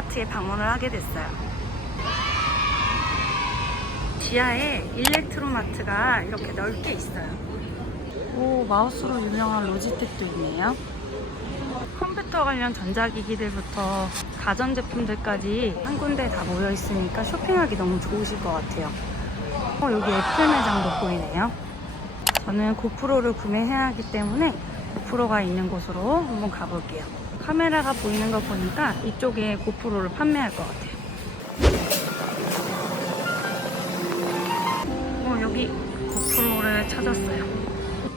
이마트에 방문을 하게 됐어요. 지하에 일렉트로마트가 이렇게 넓게 있어요. 오, 마우스로 유명한 로지텍도 있네요. 컴퓨터 관련 전자기기들부터 가전제품들까지 한 군데 다 모여 있으니까 쇼핑하기 너무 좋으실 것 같아요. 어, 여기 애플 매장도 보이네요. 저는 고프로를 구매해야 하기 때문에 고프로가 있는 곳으로 한번 가볼게요. 카메라가 보이는 거 보니까 이쪽에 고프로를 판매할 것 같아요. 어, 여기 고프로를 찾았어요.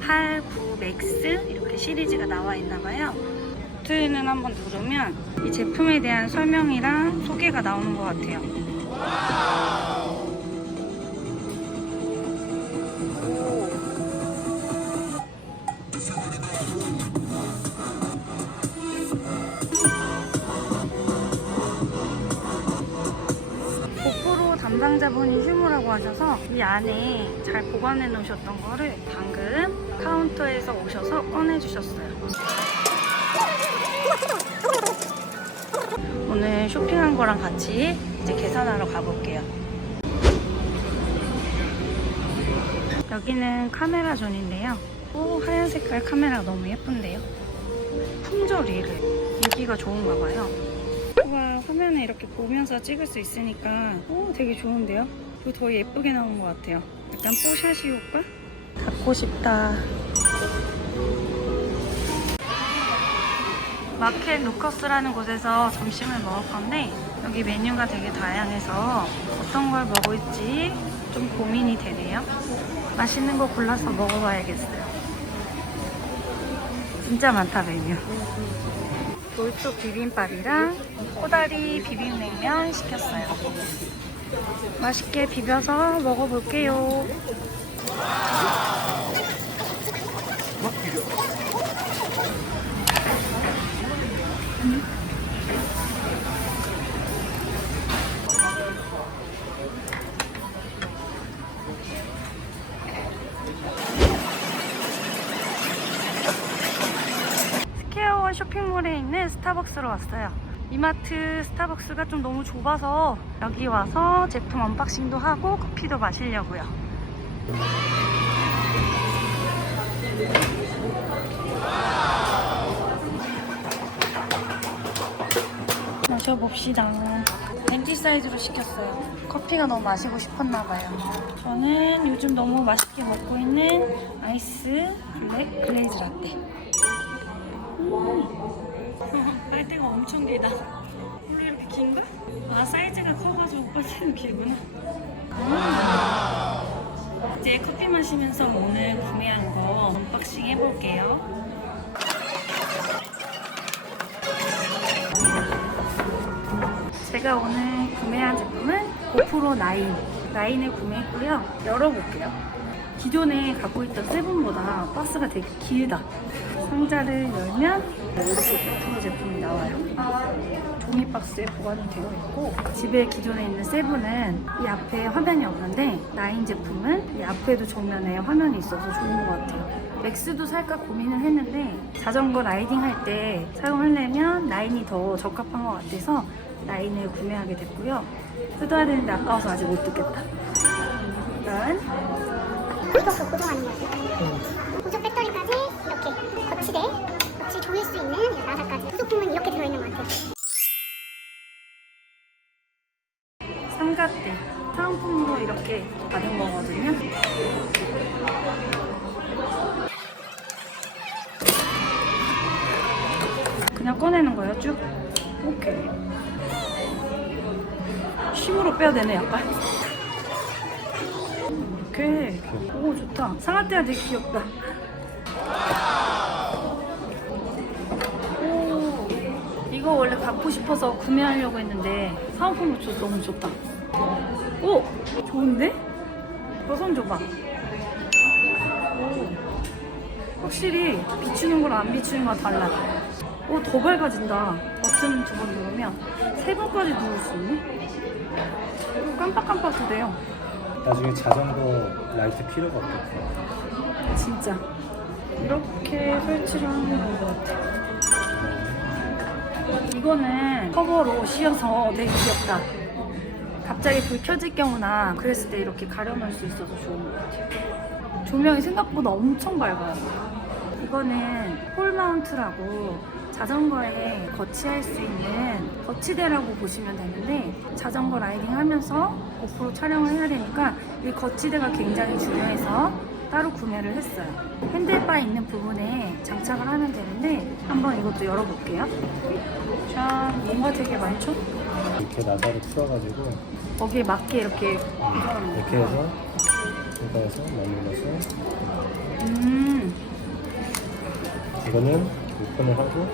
8, 9, 맥스 이렇게 시리즈가 나와 있나 봐요. 버튼을 한번 누르면 이 제품에 대한 설명이랑 소개가 나오는 것 같아요. 하셔서 이 안에 잘 보관해 놓으셨던 거를 방금 카운터에서 오셔서 꺼내 주셨어요. 오늘 쇼핑한 거랑 같이 이제 계산하러 가볼게요. 여기는 카메라 존인데요. 오, 하얀 색깔 카메라가 너무 예쁜데요. 품절이래. 인기가 좋은가 봐요. 와, 화면에 이렇게 보면서 찍을 수 있으니까 오, 되게 좋은데요? 그리고 더 예쁘게 나온 것 같아요. 약간 뽀샤시 효과? 갖고 싶다. 마켓 루커스라는 곳에서 점심을 먹을 건데 여기 메뉴가 되게 다양해서 어떤 걸 먹을지 좀 고민이 되네요. 맛있는 거 골라서 먹어봐야겠어요. 진짜 많다 메뉴. 돌쪽 비빔밥이랑 코다리 비빔냉면 시켰어요. 맛있게 비벼서 먹어볼게요. 스퀘어원 쇼핑몰에 있는 스타벅스로 왔어요. 이마트 스타벅스가 좀 너무 좁아서 여기 와서 제품 언박싱도 하고 커피도 마시려고요. 마셔봅시다. 벤티 사이즈로 시켰어요. 커피가 너무 마시고 싶었나 봐요. 저는 요즘 너무 맛있게 먹고 있는 아이스 블랙 글레이즈 라떼. 빨대가 엄청 길다. 원래 이렇게 긴가? 아 사이즈가 커가지고 빨대는 길구나. 음. 이제 커피 마시면서 오늘 구매한 거 언박싱 해볼게요. 제가 오늘 구매한 제품은 고프로 9 9을 구매했고요. 열어볼게요. 기존에 갖고 있던 세븐보다 박스가 되게 길다. 상자를 열면 이렇게 고프로 제품이 나와요. 종이 박스에 보관이 되어 있고 집에 기존에 있는 세븐은 이 앞에 화면이 없는데 나인 제품은 이 앞에도 정면에 화면이 있어서 좋은 것 같아요. 맥스도 살까 고민을 했는데 자전거 라이딩 할 때 사용하려면 나인이 더 적합한 것 같아서 나인을 구매하게 됐고요. 뜯어야 되는데 아까워서 아직 못 뜯겠다. 일단 이렇게 거치 조일 수 있는 나사까지. 부속품은 이렇게 들어있는 것 같아요. 삼각대 사은품으로 이렇게 받은 거거든요. 그냥 꺼내는 거예요, 쭉? 오케이. 힘으로 빼야 되네, 약간. 오케이. 오, 좋다. 상아대가 되게 귀엽다. 오, 이거 원래 갖고 싶어서 구매하려고 했는데 사은품으로 줘서 너무 좋다. 오! 좋은데? 버선 줘봐. 오. 확실히 비추는 거랑 안 비추는 거랑 달라. 오, 더 밝아진다. 버튼 두 번 누르면 세 번까지 누를 수 있네? 오, 깜빡깜빡도 돼요. 나중에 자전거 라이트 필요가 없겠다. 진짜. 이렇게 설치를 하는 것 같아. 이거는 커버로 씌워서 되게 귀엽다. 갑자기 불 켜질 경우나 그랬을 때 이렇게 가려놓을 수 있어서 좋은 것 같아요. 조명이 생각보다 엄청 밝아요. 이거는 폴 마운트라고 자전거에 거치할 수 있는 거치대라고 보시면 되는데 자전거 라이딩 하면서 고프로 촬영을 해야 되니까 이 거치대가 굉장히 중요해서 따로 구매를 했어요. 핸들바 있는 부분에 장착을 하면 되는데 한번 이것도 열어볼게요. 짠, 뭔가 되게 많죠? 이렇게 나사를 풀어가지고 거기에 맞게 이렇게 이렇게 해서 이거에서 나눌러서 음, 이거는 오픈을 하고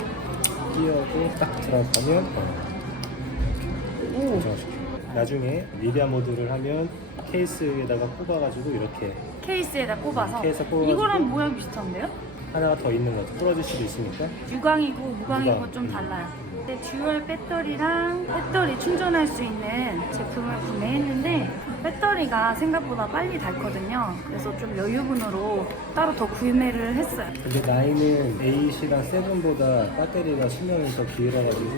끼워고 딱 들어가면 어, 오. 나중에 미디어 모드를 하면 케이스에다가 꼽아가지고 이렇게 케이스에다 꼽아서 꼽아가지고. 이거랑 모양 비슷한데요? 하나가 더 있는 거죠. 부러질 수도 있으니까. 유광이고 무광이고 무광. 좀 달라요. 근데 듀얼 배터리랑 배터리 충전할 수 있는 제품을 구매했는데 배터리가 생각보다 빨리 닳거든요. 그래서 좀 여유분으로 따로 더 구매를 했어요. 근데 나이는 8이랑 7보다 배터리가 수명이 더 길어가지고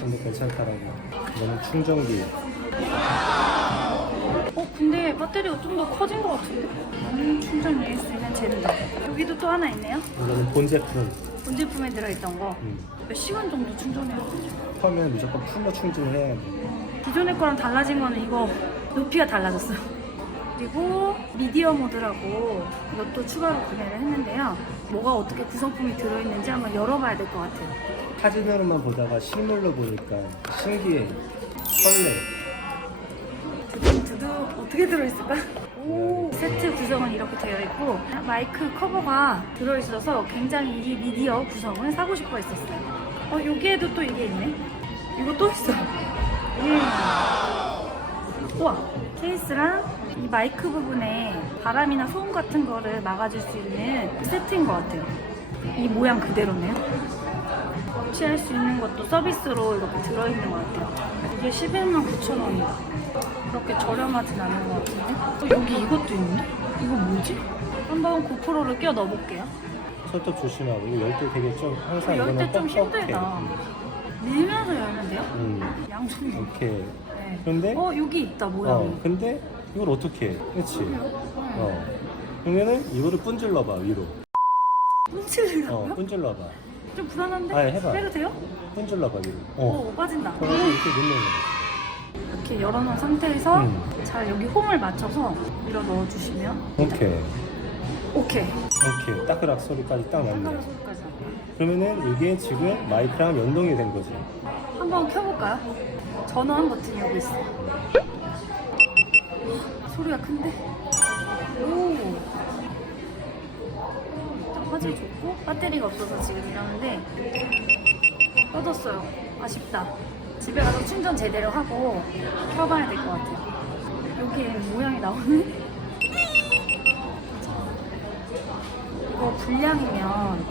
좀 더 괜찮더라고. 이거는 충전기. 어 근데 배터리가 좀 더 커진 것 같은데? 음, 충전할 수 있는 젠더. 여기도 또 하나 있네요. 이거는 본 제품. 본 제품에 들어있던 거. 음. 몇 시간 정도 충전해야 되죠? 켜면 무조건 풀로 충전을 해야 돼. 기존의 거랑 달라진 거는 이거 높이가 달라졌어요. 그리고 미디어 모드라고 이것도 추가로 구매를 했는데요. 뭐가 어떻게 구성품이 들어있는지 한번 열어봐야 될 것 같아요. 사진으로만 보다가 실물로 보니까 신기해. 설레. 어떻게 들어있을까? 오 세트 구성은 이렇게 되어 있고 마이크 커버가 들어있어서 굉장히 이 미디어 구성을 사고 싶어 했었어요. 어 여기에도 또 이게 있네. 이거 또 있어. 음. 우와 케이스랑 이 마이크 부분에 바람이나 소음 같은 거를 막아줄 수 있는 세트인 것 같아요. 이 모양 그대로네요. 취할 수 있는 것도 서비스로 이렇게 들어있는 것 같아요. 이게 11만 9천 원이다. 그렇게 저렴하진 않은 것 같은데? 어, 여기 이것도 있네? 이거 뭐지? 한번 고프로를 끼워 넣어볼게요. 손톱 조심하고 이거 열때 되게 좀 항상 열 이거는 때 좀. 힘들다. 밀면서 열면 돼요? 음. 양손이. 이렇게. 네. 근데 어, 여기 있다, 모양이. 어 근데 이걸 어떻게 해? 그렇지. 어. 그러면은 이거를 분질러 봐 위로. 뭉치려고요? 어 분질러 봐. 좀 불안한데? 아, 해봐. 해도 돼요? 분질러봐 위로. 오, 어. 빠진다. 그럼 이렇게 거지. 이렇게 열어놓은 상태에서 음. 잘 여기 홈을 맞춰서 밀어 넣어주시면 오케이. 오케이. 오케이. 따그락 소리까지 딱한 났네. 소리까지. 그러면은 이게 지금 마이크랑 연동이 된 거지. 한번 켜볼까요? 전원 버튼이 여기 있어. 소리가 큰데? 오. 화질 좋고 배터리가 없어서 지금 이러는데 꺼졌어요. 아쉽다. 집에 가서 충전 제대로 하고 켜봐야 될 것 같아요. 여기에 모양이 나오네? 이거 불량이면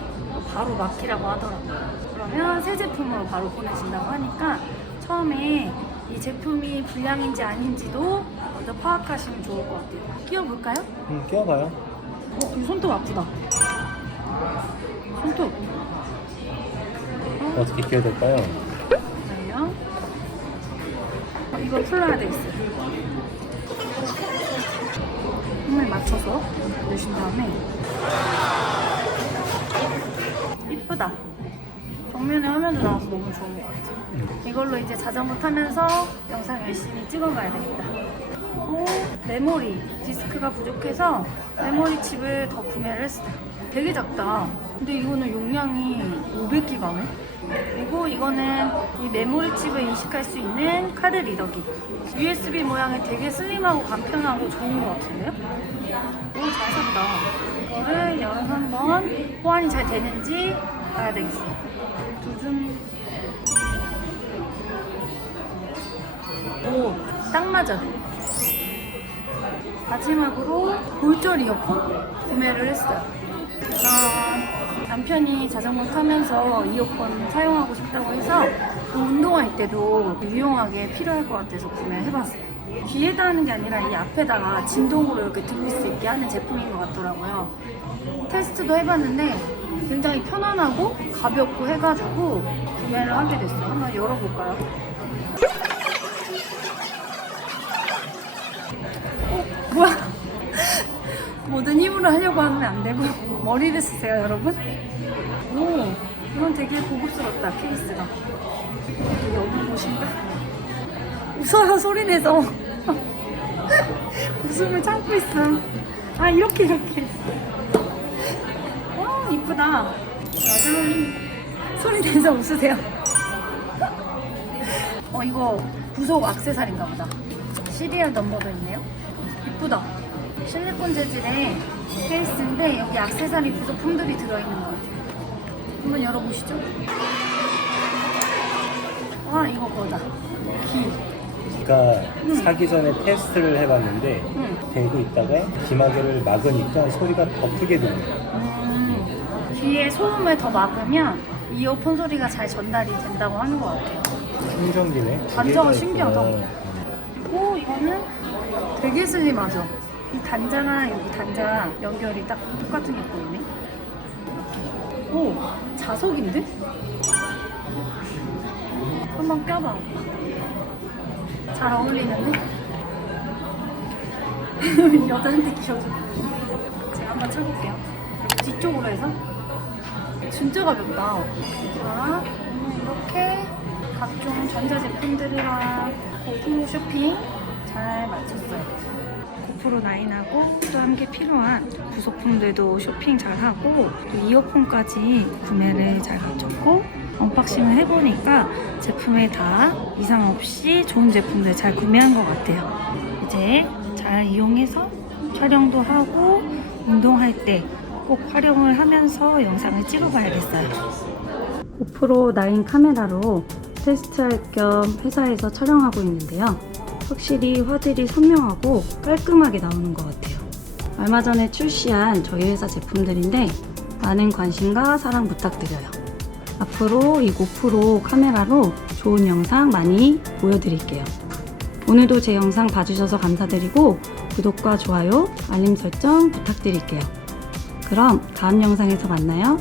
바로 막히라고 하더라고요. 그러면 새 제품으로 바로 보내준다고 하니까 처음에 이 제품이 불량인지 아닌지도 먼저 파악하시면 좋을 것 같아요. 끼워볼까요? 음, 껴봐요. 어, 이 손톱 아프다. 손톱. 어떻게 끼워야 될까요? 잠깐만요. 어, 이걸 풀러야 되겠어요. 힘을 맞춰서 내신 다음에 이쁘다. 정면에 화면도 나와서 너무 좋은 것 같아. 이걸로 이제 자전거 타면서 영상 열심히 찍어가야 되겠다. 오, 메모리 디스크가 부족해서 메모리 칩을 더 구매를 했어요. 되게 작다. 근데 이거는 용량이 500기가네. 그리고 이거는 이 메모리 칩을 인식할 수 있는 카드 리더기. USB 모양이 되게 슬림하고 간편하고 좋은 것 같은데요? 오, 잘 샀다. 이거를 열어서 한번 호환이 잘 되는지 봐야 되겠어요. 두둔. 오, 딱 맞아. 마지막으로 골절 이어폰 구매를 했어요. 아, 남편이 자전거 타면서 이어폰 사용하고 싶다고 해서 그 운동할 때도 유용하게 필요할 것 같아서 구매해봤어요. 귀에다 하는 게 아니라 이 앞에다가 진동으로 이렇게 들릴 수 있게 하는 제품인 것 같더라고요. 테스트도 해봤는데 굉장히 편안하고 가볍고 해가지고 구매를 하게 됐어요. 한번 열어볼까요? 어, 뭐야? 모든 힘으로 하려고 하면 안 되고 머리를 쓰세요, 여러분. 오, 이건 되게 고급스럽다 케이스가. 여기 보신다. 웃어요 소리 내서. 웃음을 참고 있어. 아 이렇게 이렇게. 와 이쁘다. 짜잔. 소리 내서 웃으세요. 어 이거 부속 악세사리인가 보다. 시리얼 넘버도 있네요. 이쁘다. 실리콘 재질의 케이스인데 여기 악세사리 부속품들이 들어있는 것 같아요. 한번 열어보시죠. 와 이거 뭐다. 기. 그러니까 음. 사기 전에 테스트를 해봤는데 응. 대고 있다가 기마개를 막으니까 소리가 더 크게 들려요. 음, 귀에 소음을 더 막으면 이어폰 소리가 잘 전달이 된다고 하는 것 같아요. 충전기네. 개가 신기하다. 오 이거는 되게 슬림하죠. 이 단자랑 여기 단자 연결이 딱 똑같은 게 보이네. 오 자석인데? 한번 껴봐. 잘 어울리는데? 여자한테 귀여워. 제가 한번 쳐볼게요. 뒤쪽으로 해서. 진짜 가볍다. 자, 이렇게 각종 전자제품들이랑 고프로 쇼핑 잘 마쳤어요. 고프로 9하고 또 함께 필요한 부속품들도 쇼핑 잘 하고 또 이어폰까지 구매를 잘 마쳤고 언박싱을 해보니까 제품에 다 이상 없이 좋은 제품들 잘 구매한 것 같아요. 이제 잘 이용해서 촬영도 하고 운동할 때 꼭 활용을 하면서 영상을 찍어봐야겠어요. 고프로 9 카메라로 테스트할 겸 회사에서 촬영하고 있는데요. 확실히 화질이 선명하고 깔끔하게 나오는 것 같아요. 얼마 전에 출시한 저희 회사 제품들인데 많은 관심과 사랑 부탁드려요. 앞으로 이 고프로 카메라로 좋은 영상 많이 보여드릴게요. 오늘도 제 영상 봐주셔서 감사드리고 구독과 좋아요, 알림 설정 부탁드릴게요. 그럼 다음 영상에서 만나요.